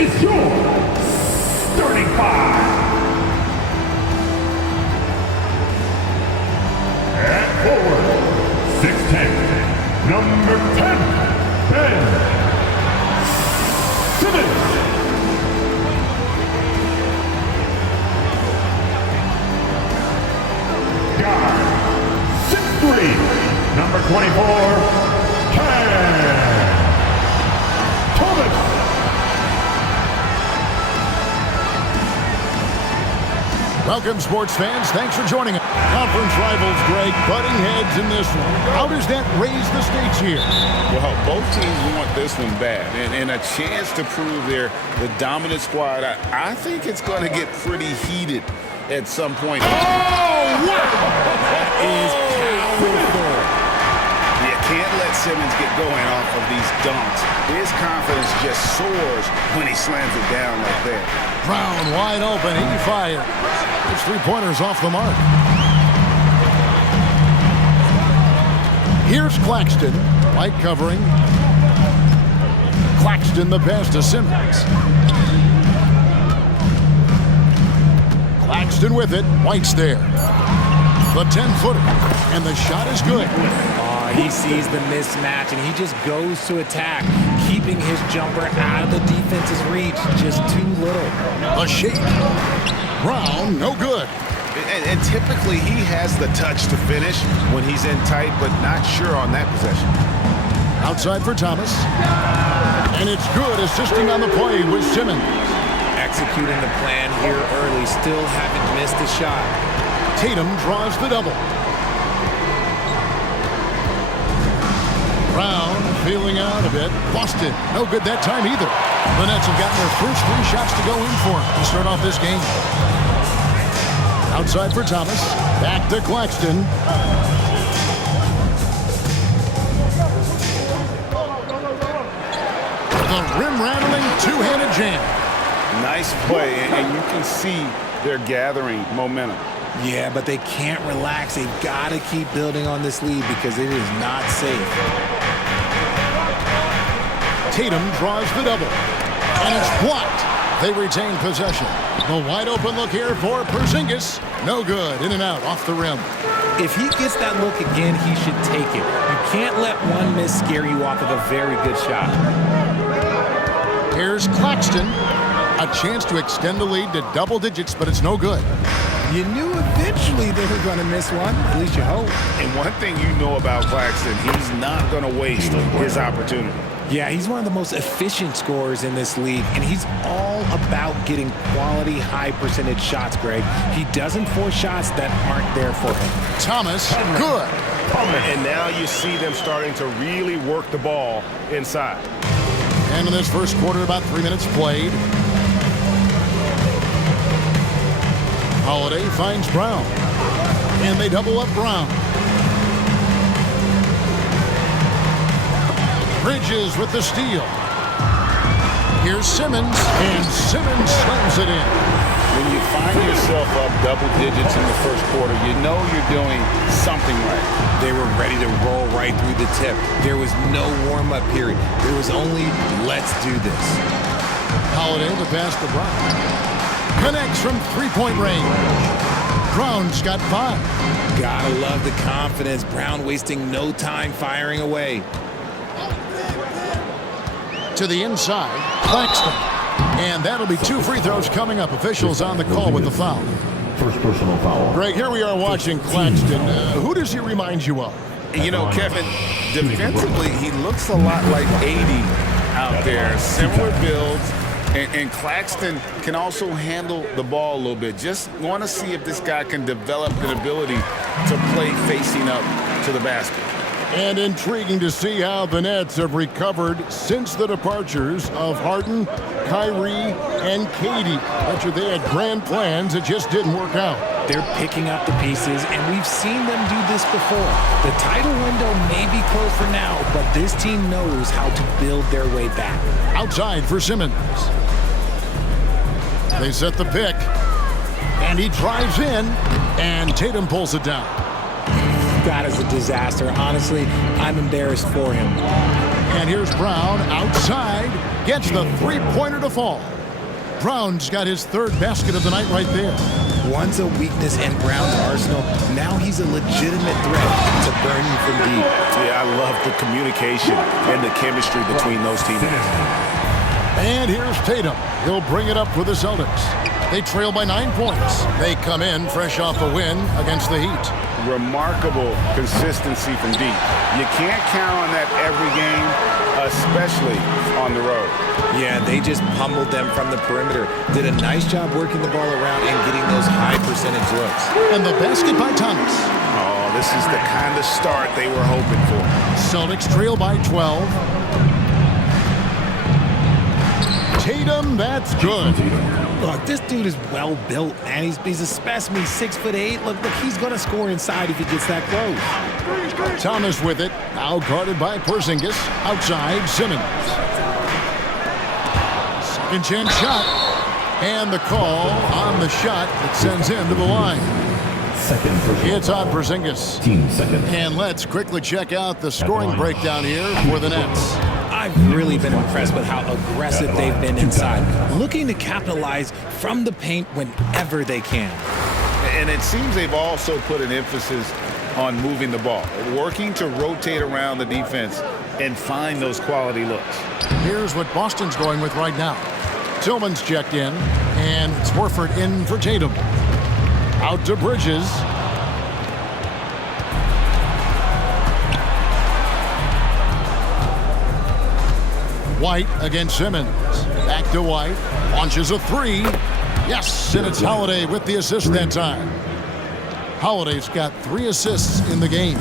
is your starting five. At forward, 6'10", number 10, Ben Simmons. Guard, 6'3", number 24, Thomas. Welcome, sports fans. Thanks for joining us. Conference rivals, Greg, butting heads in this one. How does that raise the stakes here? Well, both teams want this one bad, and a chance to prove they're the dominant squad. I think it's going to get pretty heated at some point. Oh, wow! That is powerful. You can't let Simmons get going off of these dunks. His confidence just soars when he slams it down like that. Brown wide open. He fired. His three-pointers off the mark. Here's Claxton. White covering. Claxton the pass to Simmons. Claxton with it. White's there. The 10-footer. And the shot is good. He sees the mismatch, and he just goes to attack, keeping his jumper out of the defense's reach. Just too little. A shake. Brown, no good. And typically he has the touch to finish when he's in tight, but not sure on that possession. Outside for Thomas. And it's good, assisting on the play with Simmons. Executing the plan here early, still haven't missed a shot. Tatum draws the double. Brown feeling out a bit. Boston, no good that time either. The Nets have gotten their first 3 shots to go in for to start off this game. Outside for Thomas. Back to Claxton. The rim-rattling two-handed jam. Nice play, and you can see they're gathering momentum. Yeah, but they can't relax. They've got to keep building on this lead because it is not safe. Tatum draws the double. And it's blocked. They retain possession. The wide open look here for Porzingis. No good. In and out off the rim. If he gets that look again, he should take it. You can't let one miss scare you off of a very good shot. Here's Claxton. A chance to extend the lead to double digits, but it's no good. You knew eventually they were going to miss one. At least you hope. And one thing you know about Claxton, he's not going to waste his opportunity. Yeah, he's one of the most efficient scorers in this league, and he's all about getting quality, high-percentage shots, Greg. He doesn't force shots that aren't there for him. Thomas, good. And now you see them starting to really work the ball inside. And in this first quarter, about 3 minutes played. Holiday finds Brown. And they double up Brown. Bridges with the steal. Here's Simmons, and Simmons slams it in. When you find yourself up double digits in the first quarter, you know you're doing something right. They were ready to roll right through the tip. There was no warm-up period. There was only, let's do this. Holiday to pass to Brown. Connects from three-point range. Brown's got 5. Gotta love the confidence. Brown wasting no time firing away. To the inside, Claxton. And that'll be 2 free throws coming up. Officials on the call with the foul. First personal foul. Greg, here we are watching Claxton. Who does he remind you of? You know, Kevin, defensively, he looks a lot like 80 out there. Similar builds. And Claxton can also handle the ball a little bit. Just want to see if this guy can develop an ability to play facing up to the basket. And intriguing to see how the Nets have recovered since the departures of Harden, Kyrie, and Katie. Bet they had grand plans, it just didn't work out. They're picking up the pieces, and we've seen them do this before. The title window may be closed for now, but this team knows how to build their way back. Outside for Simmons. They set the pick, and he drives in, and Tatum pulls it down. That is a disaster. Honestly, I'm embarrassed for him. And here's Brown outside. gets the three-pointer to fall. Brown's got his third basket of the night right there. Once a weakness in Brown's arsenal, now he's a legitimate threat to burn you from deep. Yeah, I love the communication and the chemistry between those teammates. And here's Tatum. He'll bring it up for the Celtics. They trail by 9 points. They come in fresh off a win against the Heat. Remarkable consistency from deep. You can't count on that every game, especially on the road. Yeah, they just pummeled them from the perimeter. Did a nice job working the ball around and getting those high percentage looks. And the basket by Thomas. Oh, this is the kind of start they were hoping for. Celtics trail by 12. Tatum, that's good. Look, this dude is well built, man. He's a specimen. 6'8". Look, he's going to score inside if he gets that close. Thomas with it. Now guarded by Porzingis. Outside, Simmons. Second chance shot. And the call on the shot that sends him to the line. Second personal It's on Porzingis. Team second. And let's quickly check out the scoring breakdown here for the Nets. I've really been impressed with how aggressive they've been inside, looking to capitalize from the paint whenever they can. And it seems they've also put an emphasis on moving the ball, working to rotate around the defense and find those quality looks. Here's what Boston's going with right now. Tillman's checked in, and it's Horford in for Tatum. Out to Bridges. White against Simmons. Back to White. Launches a three. Yes, and it's Holiday with the assist that time. Holiday's got 3 assists in the game.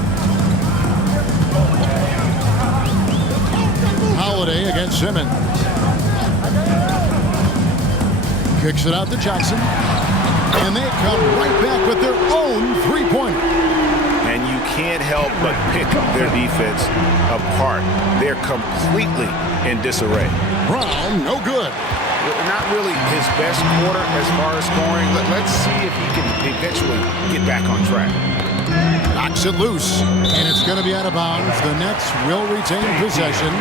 Holiday against Simmons. Kicks it out to Johnson. And they come right back with their own three-pointer. And you can't help but pick their defense apart. They're completely in disarray. Brown, no good. Not really his best quarter as far as scoring. Let's see if he can eventually get back on track. Knocks it loose, and it's going to be out of bounds. The Nets will retain possession.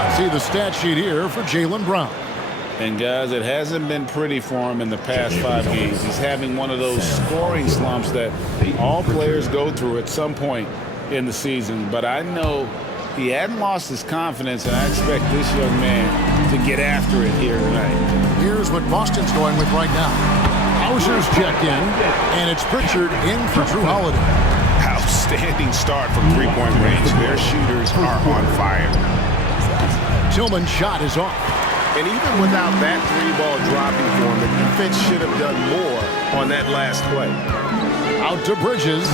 Let's see the stat sheet here for Jaylen Brown. And guys, it hasn't been pretty for him in the past 5 games. He's having one of those scoring slumps that all players go through at some point in the season. But I know he hadn't lost his confidence, and I expect this young man to get after it here tonight. Here's what Boston's going with right now. Hauser's checked in, and it's Pritchard in for Drew Holiday. Outstanding start from three-point range. Their shooters are on fire. Tillman's shot is off. And even without that 3-ball dropping for him, the defense should have done more on that last play. Out to Bridges.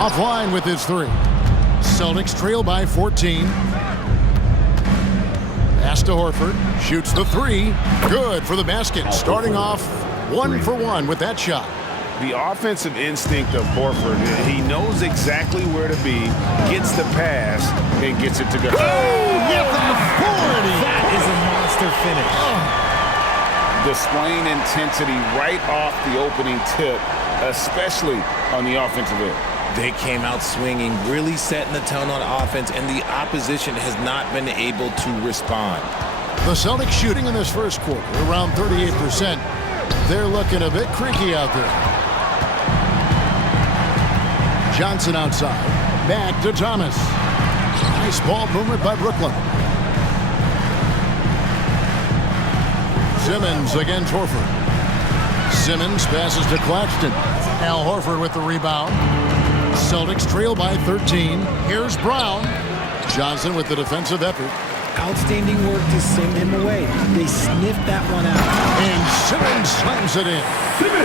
Offline with his 3. Celtics trail by 14. Pass to Horford. Shoots the 3. Good for the basket. Starting off 1 for 1 with that shot. The offensive instinct of Horford, he knows exactly where to be, gets the pass, and gets it to go. With authority. That is a monster finish. Displaying intensity right off the opening tip, especially on the offensive end. They came out swinging, really setting the tone on offense, and the opposition has not been able to respond. The Celtics shooting in this first quarter around 38%. They're looking a bit creaky out there. Johnson outside. Back to Thomas. Nice ball movement by Brooklyn. Simmons against Horford. Simmons passes to Claxton. Al Horford with the rebound. Celtics trail by 13. Here's Brown. Johnson with the defensive effort. Outstanding work to send him away. They sniffed that one out. And Simmons slams it in.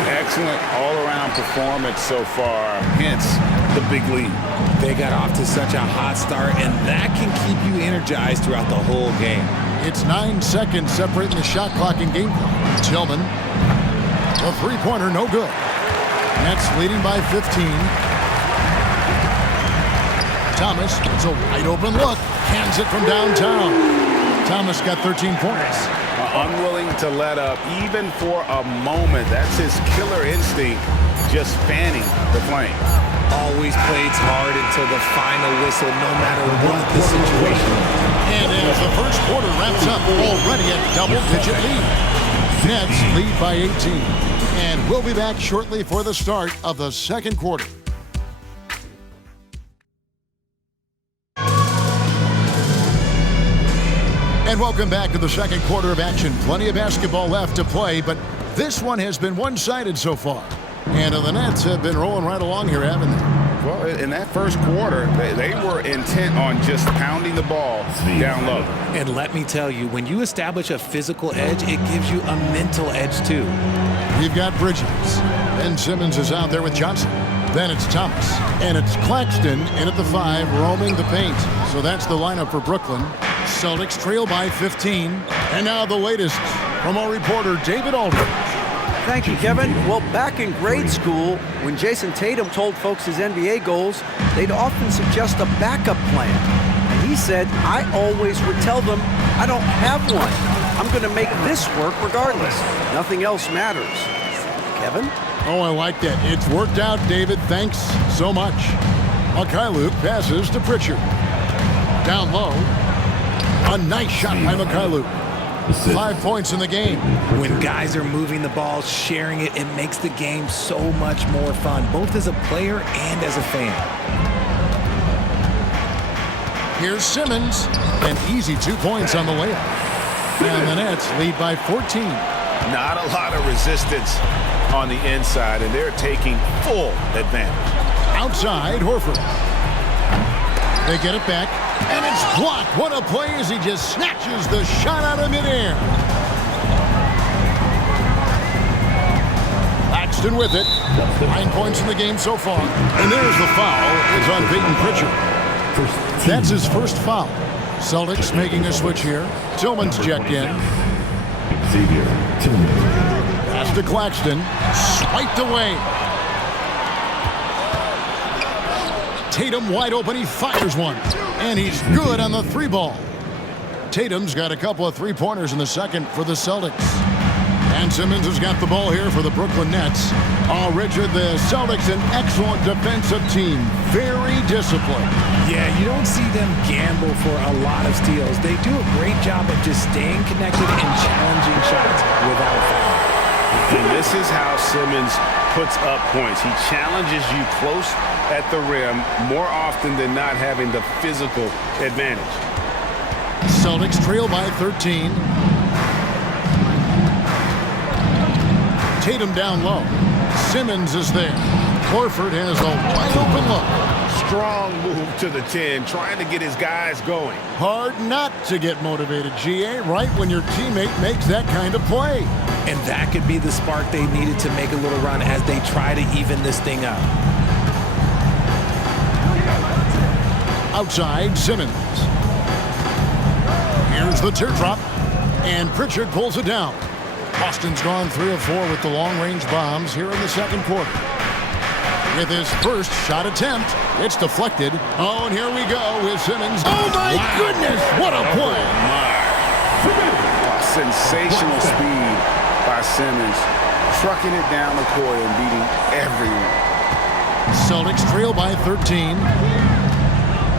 Excellent all-around performance so far, hence the big lead. They got off to such a hot start, and that can keep you energized throughout the whole game. It's 9 seconds separating the shot clock and game clock. Tillman, a three-pointer, no good. Nets leading by 15. Thomas, it's a wide-open look. Hands it from downtown. Thomas got 13 points. Unwilling to let up, even for a moment. That's his killer instinct, just fanning the flame. Always plays hard until the final whistle, no matter what the situation. And And as the first quarter wraps up, already a double-digit lead. Nets lead by 18. And we'll be back shortly for the start of the second quarter. And welcome back to the second quarter of action. Plenty of basketball left to play, but this one has been one-sided so far. And the Nets have been rolling right along here, haven't they? Well, in that first quarter, they were intent on just pounding the ball down low. And let me tell you, when you establish a physical edge, it gives you a mental edge too. We've got Bridges. Ben Simmons is out there with Johnson. Then it's Thomas. And it's Claxton in at the 5, roaming the paint. So that's the lineup for Brooklyn. Celtics trail by 15. And now the latest from our reporter, David Aldridge. Thank you, Kevin. Well, back in grade school, when Jason Tatum told folks his NBA goals, they'd often suggest a backup plan. And he said, I always would tell them, I don't have one. I'm going to make this work regardless. Nothing else matters. Kevin? Oh, I like that. It's worked out, David. Thanks so much. Mikhailuk passes to Pritchard. Down low. A nice shot by Mikhailuk. 5 points in the game. When guys are moving the ball, sharing it, it makes the game so much more fun, both as a player and as a fan. Here's Simmons. An easy 2 points on the layup. And the Nets lead by 14. Not a lot of resistance on the inside, and they're taking full advantage. Outside, Horford. They get it back, and it's blocked. What a play as he just snatches the shot out of midair. Claxton with it. 9 points in the game so far. And there's the foul. It's on Peyton Pritchard. That's his first foul. Celtics making a switch here. Tillman's checked in. Pass to Claxton. Swiped away. Tatum wide open. He fires one. And he's good on the 3 ball. Tatum's got a couple of 3-pointers in the second for the Celtics. And Simmons has got the ball here for the Brooklyn Nets. Oh, Richard, the Celtics, an excellent defensive team. Very disciplined. Yeah, you don't see them gamble for a lot of steals. They do a great job of just staying connected and challenging shots without foul. And this is how Simmons puts up points. He challenges you close at the rim more often than not, having the physical advantage. Celtics trail by 13. Tatum down low. Simmons is there. Horford has a wide open look. Strong move to the 10, trying to get his guys going. Hard not to get motivated, GA, right when your teammate makes that kind of play. And that could be the spark they needed to make a little run as they try to even this thing up. Outside, Simmons. Here's the teardrop. And Pritchard pulls it down. Boston's gone 3 of 4 with the long-range bombs here in the second quarter. With his first shot attempt, it's deflected. Oh, and here we go with Simmons. Oh, my goodness, what a play. Sensational speed by Simmons, trucking it down the court and beating everyone. Celtics trail by 13.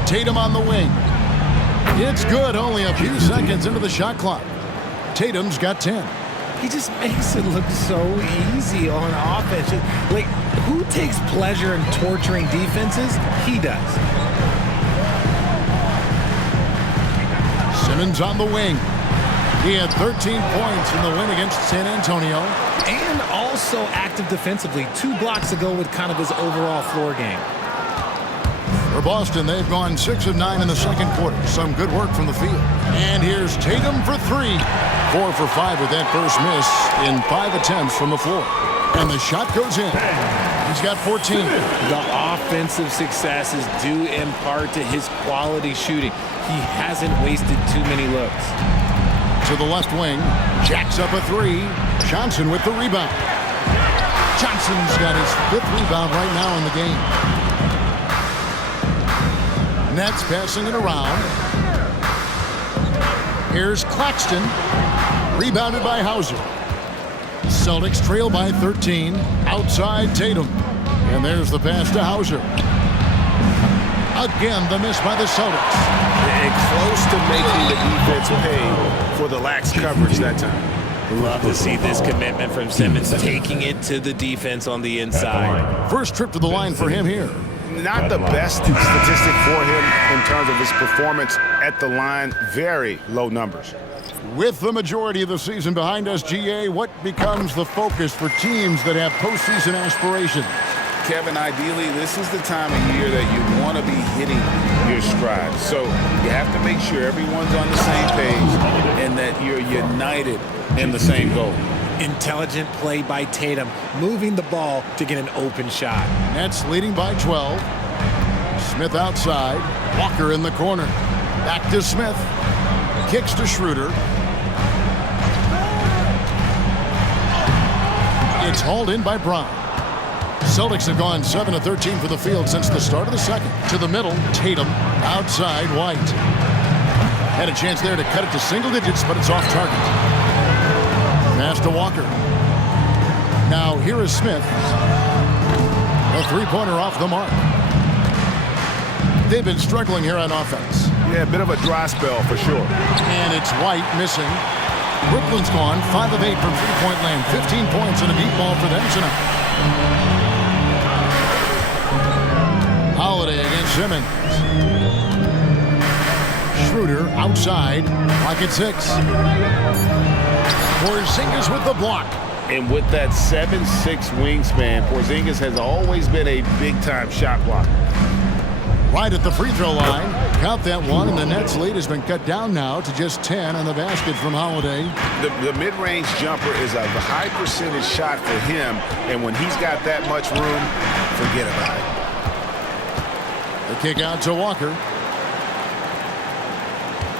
Tatum on the wing. It's good, only a few seconds into the shot clock. Tatum's got 10. He just makes it look so easy on offense. Like, who takes pleasure in torturing defenses? He does. Simmons on the wing. He had 13 points in the win against San Antonio. And also active defensively. 2 blocks to go with kind of his overall floor game. For Boston, they've gone 6 of 9 in the second quarter. Some good work from the field. And here's Tatum for 3. 4 for 5 with that first miss in 5 attempts from the floor. And the shot goes in. He's got 14. The offensive success is due in part to his quality shooting. He hasn't wasted too many looks. To the left wing, jacks up a 3. Johnson with the rebound. Johnson's got his 5th rebound right now in the game. Nets passing it around. Here's Claxton. Rebounded by Hauser. Celtics trail by 13. Outside Tatum. And there's the pass to Hauser. Again, the miss by the Celtics. And close to making the defense pay for the lax coverage that time. Love to see this commitment from Simmons, taking it to the defense on the inside. First trip to the line for him here. Not the best statistic for him in terms of his performance at the line. Very low numbers. With the majority of the season behind us, GA, what becomes the focus for teams that have postseason aspirations? Kevin, ideally, this is the time of year that you want to be hitting your stride. So you have to make sure everyone's on the same page and that you're united in the same goal. Intelligent play by Tatum, moving the ball to get an open shot. Nets leading by 12. Smith outside. Walker in the corner. Back to Smith. Kicks to Schroeder. It's hauled in by Brown. Celtics have gone 7 of 13 for the field since the start of the second. To the middle, Tatum. Outside, White. Had a chance there to cut it to single digits, but it's off target. Pass to Walker. Now here is Smith. A three-pointer off the mark. They've been struggling here on offense. Yeah, a bit of a dry spell for sure. And it's White missing. Brooklyn's gone 5 of 8 from three-point land. 15 points and a deep ball for them tonight. Holiday against Simmons. Schroeder outside. Clock at 6. Porzingis with the block. And with that 7'6" wingspan, Porzingis has always been a big-time shot blocker. Right at the free throw line. Count that one, and the Nets' lead has been cut down now to just 10 on the basket from Holiday. The mid-range jumper is a high percentage shot for him, and when he's got that much room, forget about it. The kick out to Walker.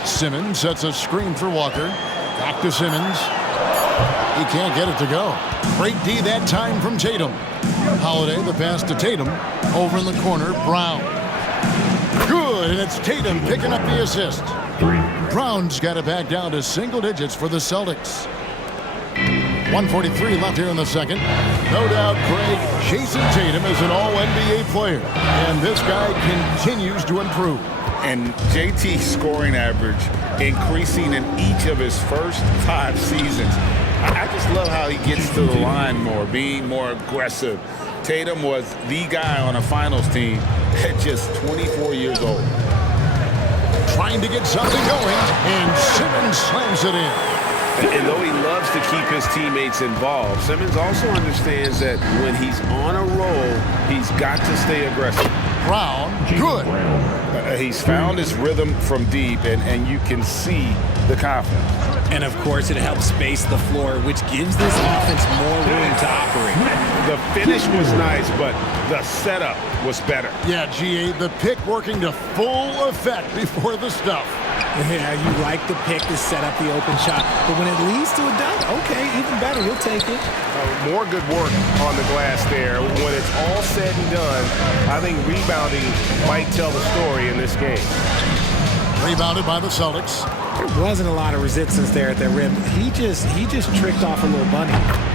Simmons sets a screen for Walker. Back to Simmons. He can't get it to go. Great D that time from Tatum. Holiday, the pass to Tatum. Over in the corner, Brown. Good, and it's Tatum picking up the assist. Brown's got it back down to single digits for the Celtics. 1:43 left here in the second. No doubt, Greg, Jason Tatum is an all-NBA player, and this guy continues to improve. And JT's scoring average increasing in each of his first 5 seasons. I just love how he gets to the line more, being more aggressive. Tatum was the guy on a finals team at just 24 years old. Trying to get something going, and Simmons slams it in. And though he loves to keep his teammates involved, Simmons also understands that when he's on a roll, he's got to stay aggressive. Brown, good. He's found his rhythm from deep, and you can see the confidence. And, of course, it helps space the floor, which gives this offense more room to operate. The finish was nice, but the setup was better. Yeah, GA, the pick working to full effect before the stuff. Yeah, you like the pick to set up the open shot, but when it leads to a dunk, okay, even better, you'll take it. More good work on the glass there. When it's all said and done, I think rebounding might tell the story in this game. Rebounded by the Celtics. There wasn't a lot of resistance there at the rim. He just tricked off a little bunny.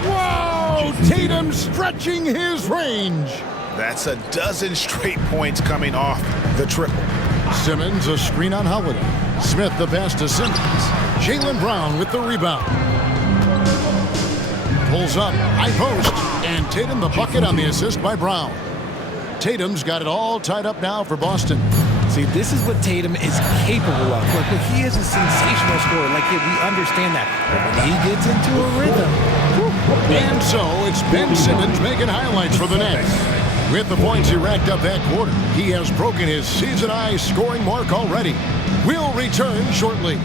Whoa! Tatum stretching his range. That's a dozen straight points coming off the triple. Simmons, a screen on Holiday. Smith, the pass to Simmons. Jaylen Brown with the rebound. Pulls up, high post, and Tatum the bucket on the assist by Brown. Tatum's got it all tied up now for Boston. See, this is what Tatum is capable of. Look, he is a sensational scorer. Like, yeah, we understand that. But when he gets into a rhythm. And so it's Ben Simmons making highlights for the Nets. With the points he racked up that quarter, he has broken his season-high scoring mark already. We'll return shortly.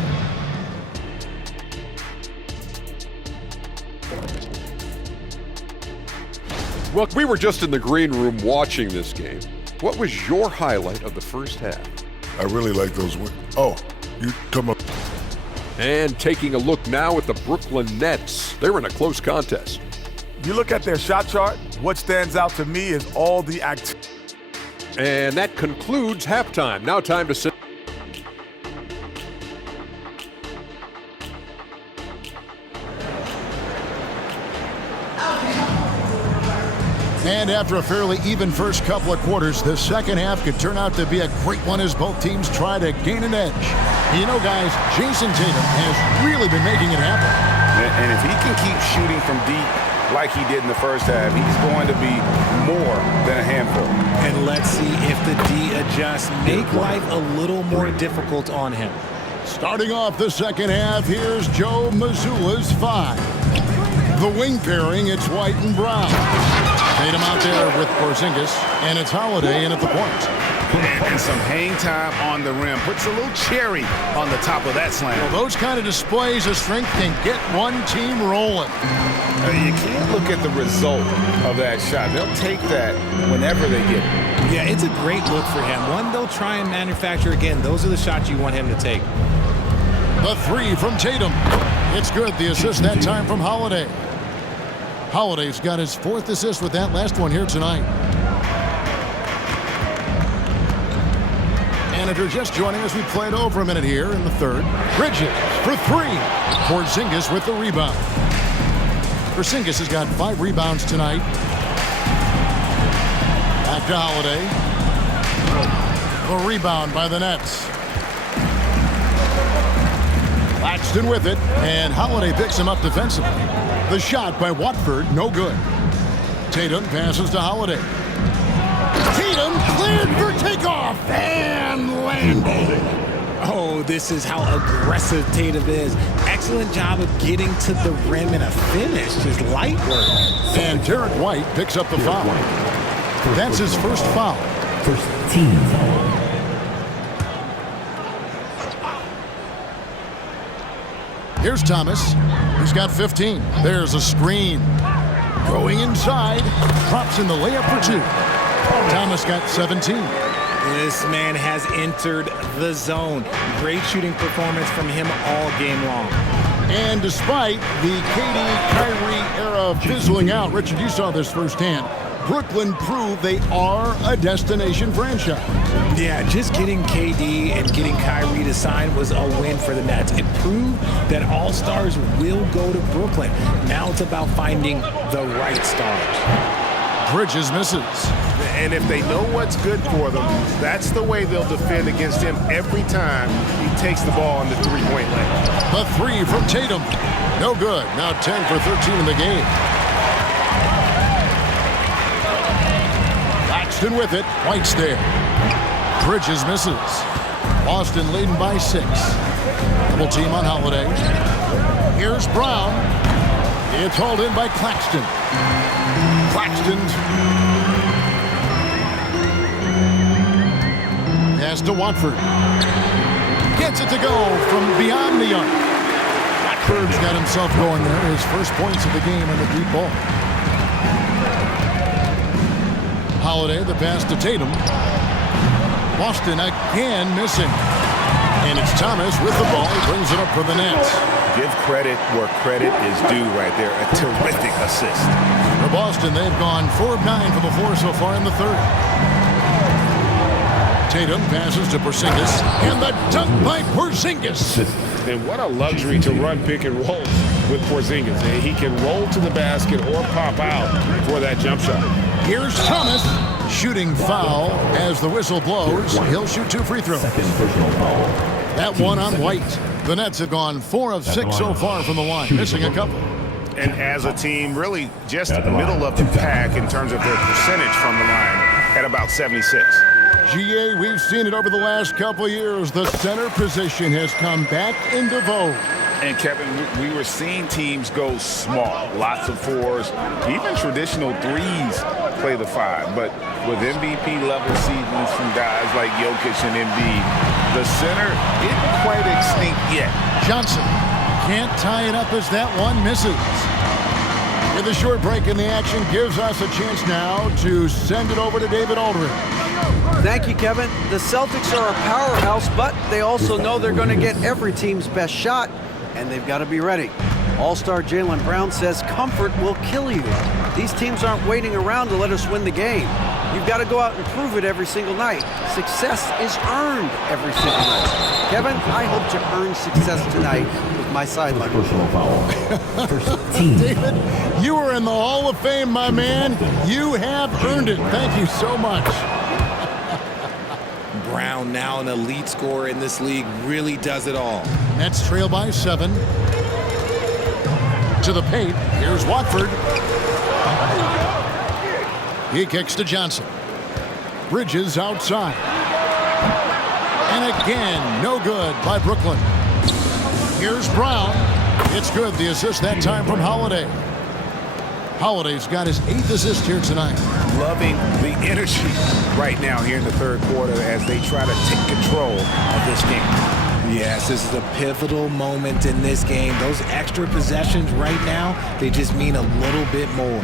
Look, we were just in the green room watching this game. What was your highlight of the first half? I really like those. Oh, you come up. And taking a look now at the Brooklyn Nets. They're in a close contest. You look at their shot chart, what stands out to me is all the activity. And that concludes halftime. Now time to sit. And after a fairly even first couple of quarters, the second half could turn out to be a great one as both teams try to gain an edge. You know, guys, Jason Tatum has really been making it happen. And if he can keep shooting from deep like he did in the first half, he's going to be more than a handful. And let's see if the D adjusts, make life a little more difficult on him. Starting off the second half, here's Joe Mazzulla's 5. The wing pairing, it's White and Brown. Tatum out there with Porzingis, and it's Holiday in at the point. And some hang time on the rim. Puts a little cherry on the top of that slam. Well, those kind of displays of strength can get one team rolling. You can't look at the result of that shot. They'll take that whenever they get it. Yeah, it's a great look for him. One they'll try and manufacture again. Those are the shots you want him to take. The 3 from Tatum. It's good. The assist that time from Holiday. Holiday's got his 4th assist with that last one here tonight. And if you're just joining us, we played over a minute here in the third. Bridges for 3. Porzingis with the rebound. Porzingis has got 5 rebounds tonight. Back to Holiday. The rebound by the Nets. Claxton with it, and Holiday picks him up defensively. The shot by Watford, no good. Tatum passes to Holiday. Tatum cleared for takeoff and landing. Oh, this is how aggressive Tatum is. Excellent job of getting to the rim in a finish. Just light work. And Derek White picks up the foul. That's his first foul. First team foul. Here's Thomas. He's got 15. There's a screen. Going inside. Drops in the layup for 2. Thomas got 17. This man has entered the zone. Great shooting performance from him all game long. And despite the KD-Kyrie era fizzling out, Richard, you saw this firsthand. Brooklyn proved they are a destination franchise. Yeah, just getting KD and getting Kyrie to sign was a win for the Nets. It proved that all-stars will go to Brooklyn. Now it's about finding the right stars. Bridges misses. And if they know what's good for them, that's the way they'll defend against him every time he takes the ball on the three-point line. The 3 from Tatum. No good. Now 10 for 13 in the game. Claxton with it. White's there. Bridges misses. Boston leading by 6. Double team on Holiday. Here's Brown. It's hauled in by Claxton. Claxton. Pass to Watford. Gets it to go from beyond the arc. Watford's got himself going there. His first points of the game on the deep ball. Holiday, the pass to Tatum. Boston again missing. And it's Thomas with the ball. He brings it up for the Nets. Give credit where credit is due right there. A terrific assist. For Boston, they've gone 4 of 9 for the 4 so far in the third. Tatum passes to Porzingis. And the dunk by Porzingis. And what a luxury to run pick and roll with Porzingis. He can roll to the basket or pop out for that jump shot. Here's Thomas. Shooting foul as the whistle blows. He'll shoot 2 free throws. That one on White. The Nets have gone 4 of 6 so far from the line, missing a couple. And as a team, really just middle of the pack in terms of their percentage from the line at about 76. GA, we've seen it over the last couple of years. The center position has come back into vogue. And Kevin, we were seeing teams go small, lots of 4s, even traditional 3s play the 5. But with MVP-level seasons from guys like Jokic and Embiid, the center isn't quite extinct yet. Johnson can't tie it up as that one misses. And the short break in the action gives us a chance now to send it over to David Aldridge. Thank you, Kevin. The Celtics are a powerhouse, but they also know they're going to get every team's best shot, and they've got to be ready. All-star Jaylen Brown says comfort will kill you. These teams aren't waiting around to let us win the game. You've got to go out and prove it every single night. Success is earned every single night. Kevin, I hope to earn success tonight with my sideline. Personal foul. First team. David, you are in the Hall of Fame, my man. You have earned it. Thank you so much. Brown, now an elite scorer in this league, really does it all. Nets trail by 7. To the paint. Here's Watford. He kicks to Johnson. Bridges outside. And again, no good by Brooklyn. Here's Brown. It's good. The assist that time from Holiday. Holiday's got his 8th assist here tonight. Loving the energy right now here in the third quarter as they try to take control of this game. Yes, this is a pivotal moment in this game. Those extra possessions right now, they just mean a little bit more.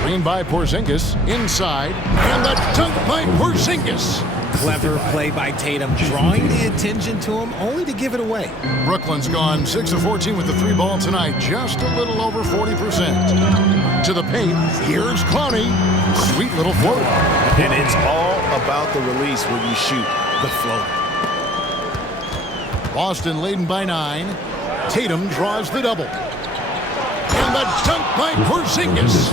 Screen by Porzingis. Inside. And the dunk by Porzingis. Clever play by Tatum, drawing the attention to him, only to give it away. Brooklyn's gone 6 of 14 with the 3-ball tonight. Just a little over 40%. To the paint. Here's Clowney. Sweet little float. And it's all about the release when you shoot the float. Boston leading by 9. Tatum draws the double. And the dunk by Porzingis.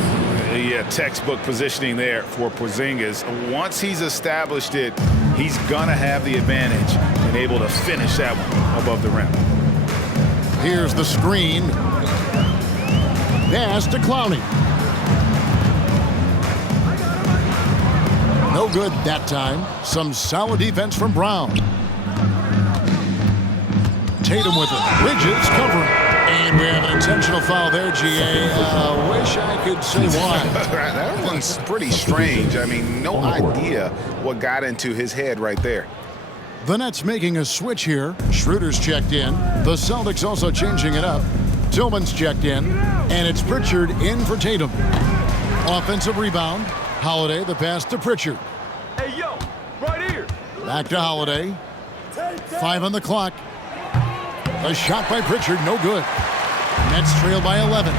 Yeah, textbook positioning there for Porzingis. Once he's established it, he's gonna have the advantage and able to finish that one above the rim. Here's the screen. Pass to Clowney. No good that time. Some solid defense from Brown. Tatum with it. Bridges covering. And we have an intentional foul there, GA. Wish I could say why. That one's pretty strange. I mean, no idea what got into his head right there. The Nets making a switch here. Schroeder's checked in. The Celtics also changing it up. Tillman's checked in. And it's Pritchard in for Tatum. Offensive rebound. Holiday, the pass to Pritchard. Hey, yo, right here. Back to Holiday. 5 on the clock. A shot by Pritchard, no good. Nets trail by 11.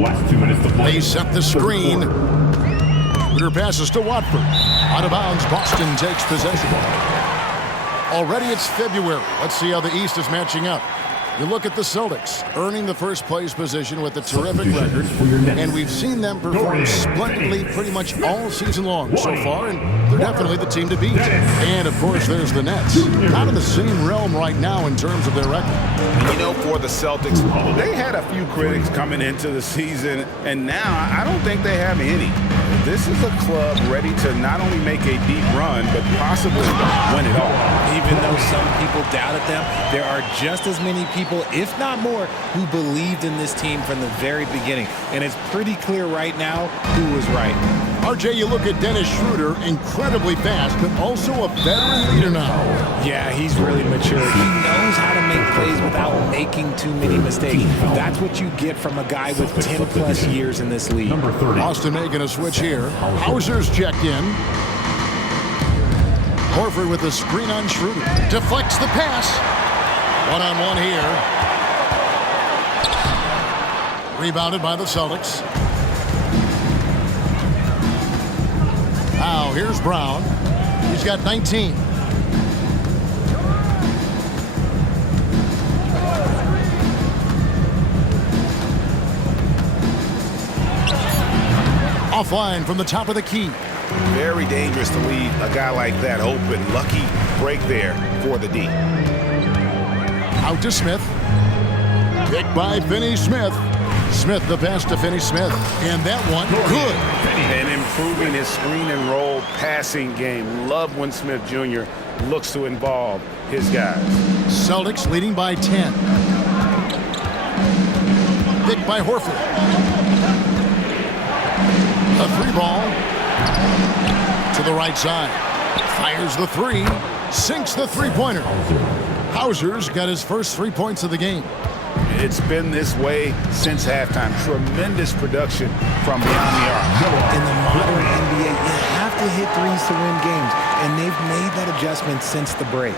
Last 2 minutes to play. They set the screen. Schroeder passes to Watford. Out of bounds, Boston takes possession. Already it's February. Let's see how the East is matching up. You look at the Celtics, earning the first place position with a terrific record, and we've seen them perform splendidly pretty much all season long so far, and they're definitely the team to beat. And, of course, there's the Nets. Out of the same realm right now in terms of their record. You know, for the Celtics, they had a few critics coming into the season, and now I don't think they have any. This is a club ready to not only make a deep run, but possibly win it all. Even though some people doubted them, there are just as many people, if not more, who believed in this team from the very beginning. And it's pretty clear right now who was right. RJ, you look at Dennis Schroeder, incredibly fast, but also a veteran leader now. Yeah, he's really mature. He knows how to make plays without making too many mistakes. That's what you get from a guy with 10-plus years in this league. Number 30. Boston making a switch here. Hauser's checked in. Horford with a screen on Schroeder. Deflects the pass. One-on-one here. Rebounded by the Celtics. Now here's Brown. He's got 19. Offline from the top of the key. Very dangerous to leave a guy like that open. Lucky break there for the D. Out to Smith. Picked by Finney Smith. Smith the pass to Finney Smith. And that one, good. And improving his screen and roll passing game. Love when Smith Jr. looks to involve his guys. Celtics leading by 10. Picked by Horford. A 3-ball. To the right side. Fires the 3. Sinks the 3-pointer. Hauser's got his first 3 points of the game. It's been this way since halftime. Tremendous production from beyond the arc. In the modern NBA, you have to hit threes to win games, and they've made that adjustment since the break.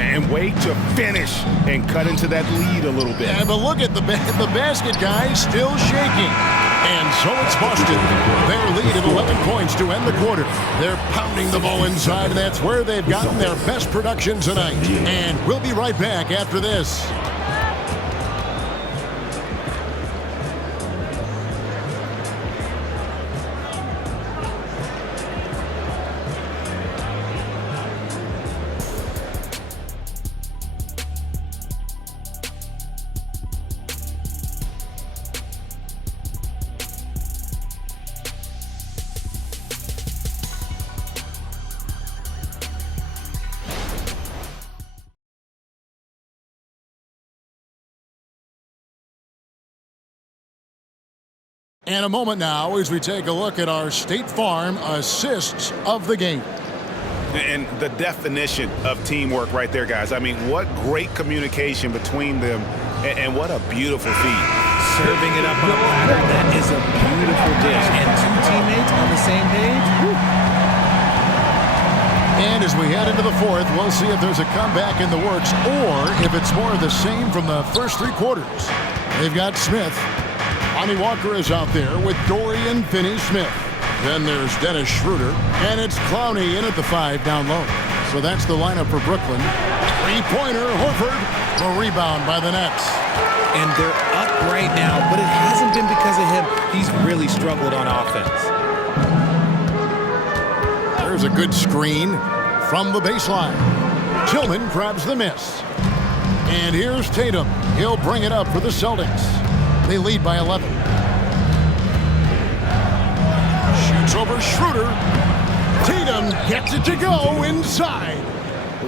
And wait to finish and cut into that lead a little bit. Yeah, but look at the basket, guys, still shaking. And so it's Boston. Their lead of 11 points to end the quarter. They're pounding the ball inside, and that's where they've gotten their best production tonight. And we'll be right back after this. And a moment now as we take a look at our State Farm assists of the game. And the definition of teamwork right there, guys. I mean, what great communication between them, and what a beautiful feed. Serving it up on a platter, that is a beautiful dish. And two teammates on the same page. Woo. And as we head into the fourth, we'll see if there's a comeback in the works or if it's more of the same from the first three quarters. They've got Smith. Lonnie Walker is out there with Dorian Finney-Smith. Then there's Dennis Schroeder. And it's Clowney in at the 5 down low. So that's the lineup for Brooklyn. Three-pointer, Horford. The rebound by the Nets. And they're up right now, but it hasn't been because of him. He's really struggled on offense. There's a good screen from the baseline. Tillman grabs the miss. And here's Tatum. He'll bring it up for the Celtics. They lead by 11. Shoots over Schroeder. Tatum gets it to go inside.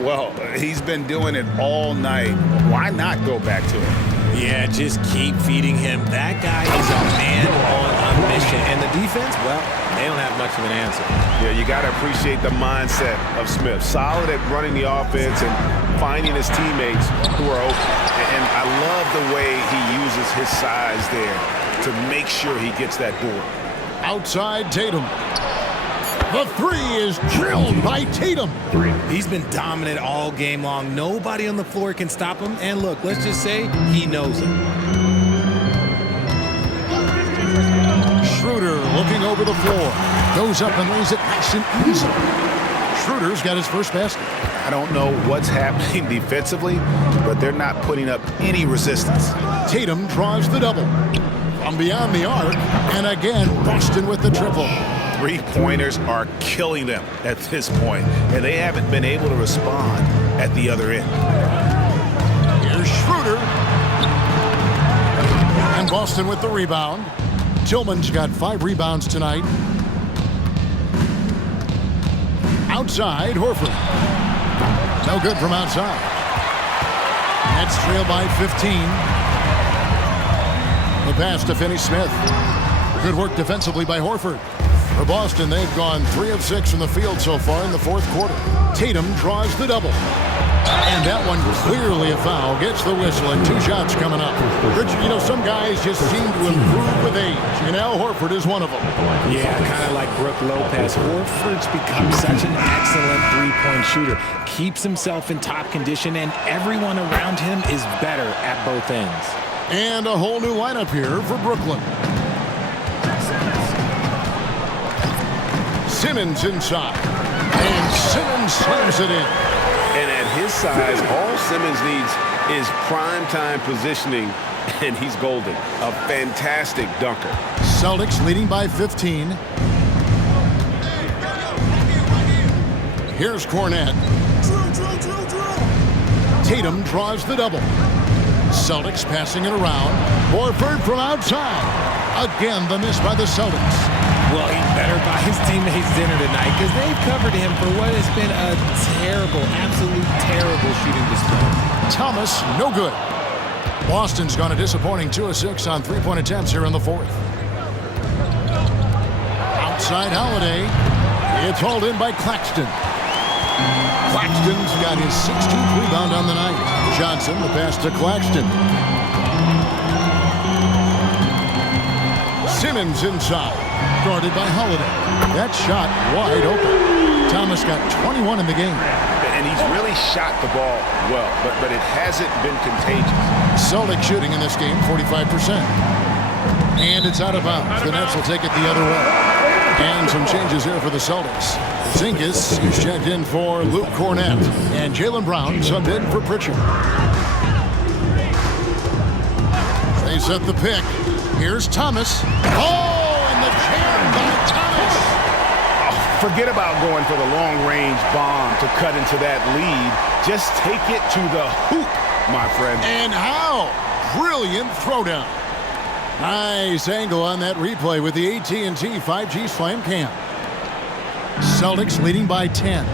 Well, he's been doing it all night. Why not go back to him? Yeah, just keep feeding him. That guy is a man on a mission. And the defense, well, they don't have much of an answer. Yeah, you got to appreciate the mindset of Smith. Solid at running the offense and finding his teammates who are open. And I love the way he uses his size there to make sure he gets that door. Outside Tatum. The three is drilled by Tatum. He's been dominant all game long. Nobody on the floor can stop him. And look, let's just say he knows it. Schroeder looking over the floor. Goes up and lays it nice and easy. Schroeder's got his first basket. I don't know what's happening defensively, but they're not putting up any resistance. Tatum draws the double. From beyond the arc, and again, Boston with the triple. Three-pointers are killing them at this point, and they haven't been able to respond at the other end. Here's Schroeder. And Boston with the rebound. Tillman's got 5 rebounds tonight. Outside, Horford. No good from outside. Nets trail by 15. The pass to Finney-Smith. Good work defensively by Horford. For Boston, they've gone 3 of 6 from the field so far in the fourth quarter. Tatum draws the double. And that one clearly a foul. Gets the whistle and 2 shots coming up. Richard, you know, some guys just seem to improve with age. And Al Horford is one of them. Yeah, kind of like Brook Lopez. Horford's become such an excellent three-point shooter. Keeps himself in top condition, and everyone around him is better at both ends. And a whole new lineup here for Brooklyn. Simmons inside. And Simmons slams it in. And at his size, all Simmons needs is prime-time positioning, and he's golden. A fantastic dunker. Celtics leading by 15. Here's Cornette. Tatum draws the double. Celtics passing it around. Horford from outside. Again, the miss by the Celtics. Well, he better buy his teammates dinner tonight because they've covered him for what has been a terrible, absolute terrible shooting display. Thomas, no good. Boston's gone a disappointing 2 of 6 on 3-point attempts here in the fourth. Outside Holiday. It's hauled in by Claxton. Claxton's got his 16th rebound on the night. Johnson, the pass to Claxton. Simmons inside. Guarded by Holiday. That shot wide open. Thomas got 21 in the game. And he's really shot the ball well, but it hasn't been contagious. Celtics shooting in this game, 45%. And it's out of bounds. The Nets will take it the other way. And some changes here for the Celtics. Zingas is checked in for Luke Cornett. And Jaylen Brown subbed in for Pritchard. They set the pick. Here's Thomas. Oh, and the jam by Thomas. Forget about going for the long-range bomb to cut into that lead. Just take it to the hoop, my friend. And how? Brilliant throwdown. Nice angle on that replay with the AT&T 5G Slam Cam. Celtics leading by 10.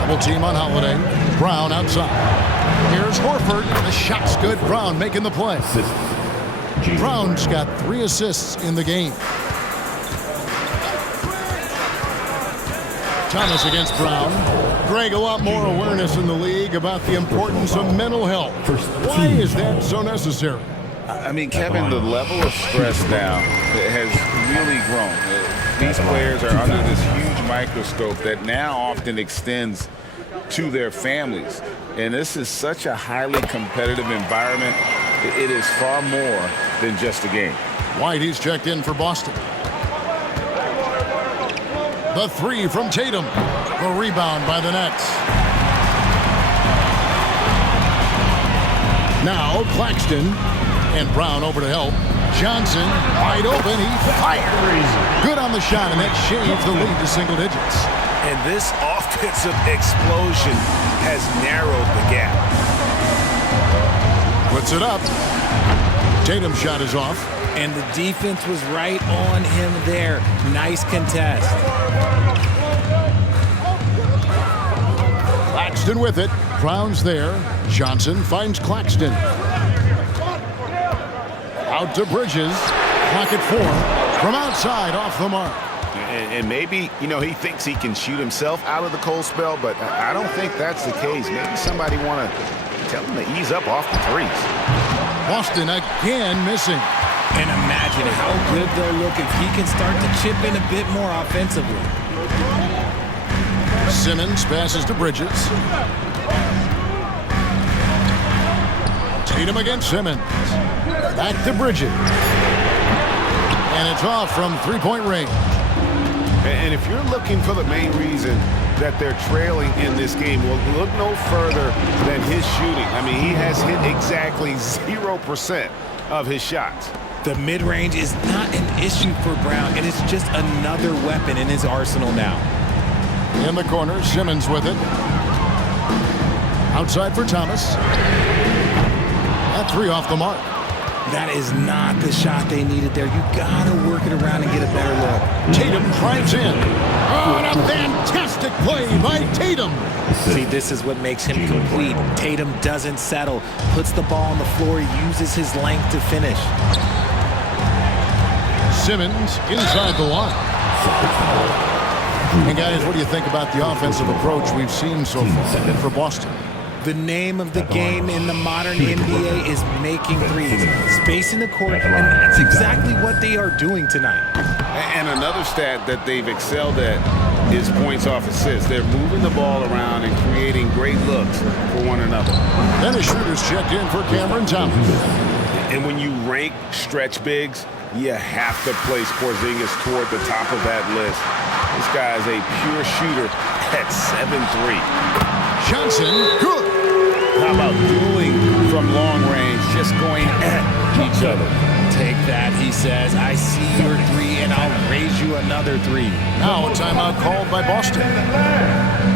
Double team on Holiday. Brown outside. Here's Horford. The shot's good. Brown making the play. Brown's got 3 assists in the game. Thomas against Brown. Greg, a lot more awareness in the league about the importance of mental health. Why is that so necessary? I mean, Kevin, the level of stress now has really grown. These players are under this huge microscope that now often extends to their families. And this is such a highly competitive environment. It is far more than just a game. White, he's checked in for Boston. The 3 from Tatum. The rebound by the Nets. Now Claxton. And Brown over to help. Johnson wide open. He fires. Good on the shot, and that shaves the lead to single digits. And this offensive explosion has narrowed the gap. Puts it up. Tatum's shot is off. And the defense was right on him there. Nice contest. Claxton with it. Brown's there. Johnson finds Claxton. Out to Bridges. Clock at 4. From outside, off the mark. And maybe, he thinks he can shoot himself out of the cold spell, but I don't think that's the case. Maybe somebody want to tell him to ease up off the threes. Boston again missing. And imagine how good they'll look if he can start to chip in a bit more offensively. Simmons passes to Bridges. Tatum against Simmons. Back to Bridges. And it's off from three-point range. And if you're looking for the main reason that they're trailing in this game, well, look no further than his shooting. I mean, he has hit exactly 0% of his shots. The mid-range is not an issue for Brown, and it's just another weapon in his arsenal now. In the corner, Simmons with it. Outside for Thomas. That 3 off the mark. That is not the shot they needed there. You gotta work it around and get a better look. Tatum drives in. Oh, and a fantastic play by Tatum. See, this is what makes him complete. Tatum doesn't settle, puts the ball on the floor, uses his length to finish. Simmons inside the line. And guys, what do you think about the offensive approach we've seen so far for Boston? The name of the game in the modern NBA is making threes, spacing the court, and that's exactly what they are doing tonight. And another stat that they've excelled at is points off assists. They're moving the ball around and creating great looks for one another. Then the shooter's checked in for Cameron Thomas. And when you rank stretch bigs, you have to place Porzingis toward the top of that list. This guy is a pure shooter at 7'3". Johnson, good. How about dueling from long range, just going at each other? Take that, he says. I see your 3, and I'll raise you another 3. Now a timeout called by Boston.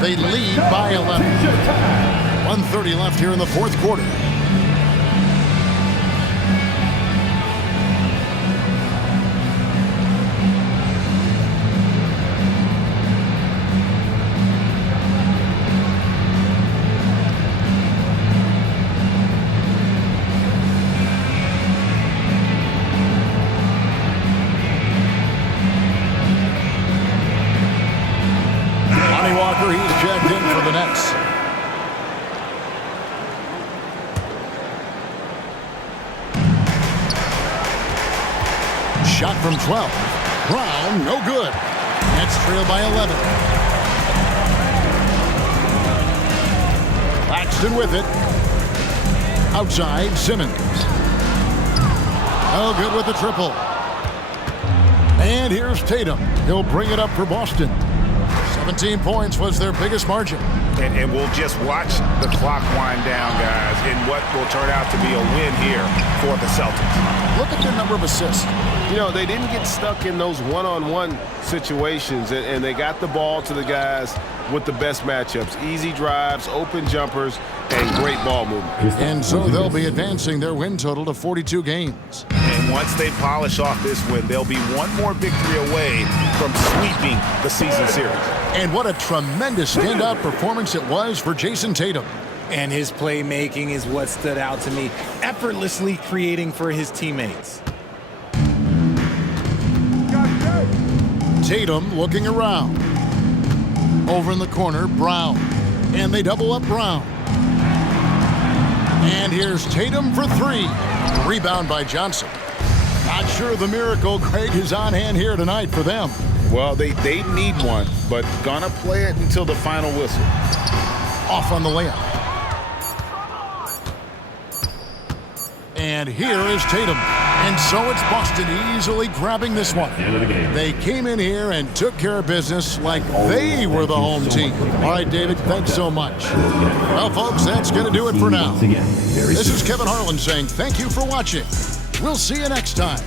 They lead by 11. 1:30 left here in the fourth quarter. He's checked in for the Nets. shot from 12. Brown, no good. Nets trail by 11. Claxton with it. Outside, Simmons. Oh, good with the triple. And here's Tatum. He'll bring it up for Boston. 17 points was their biggest margin. And we'll just watch the clock wind down, guys, in what will turn out to be a win here for the Celtics. Look at their number of assists. You know, they didn't get stuck in those one-on-one situations, and they got the ball to the guys with the best matchups. Easy drives, open jumpers, and great ball movement. And so they'll be advancing their win total to 42 games. And once they polish off this win, they'll be one more victory away from sweeping the season series. And what a tremendous standout performance it was for Jason Tatum. And his playmaking is what stood out to me, effortlessly creating for his teammates. Tatum looking around. Over in the corner, Brown. And they double up Brown. And here's Tatum for three. Rebound by Johnson. Not sure the miracle Craig is on hand here tonight for them. Well, they need one, but gonna play it until the final whistle. Off on the layup. And here is Tatum. And so it's Boston easily grabbing this one. They came in here and took care of business like they were the home team. All right, David, thanks so much. Well, folks, that's going to do it for now. This is Kevin Harlan saying thank you for watching. We'll see you next time.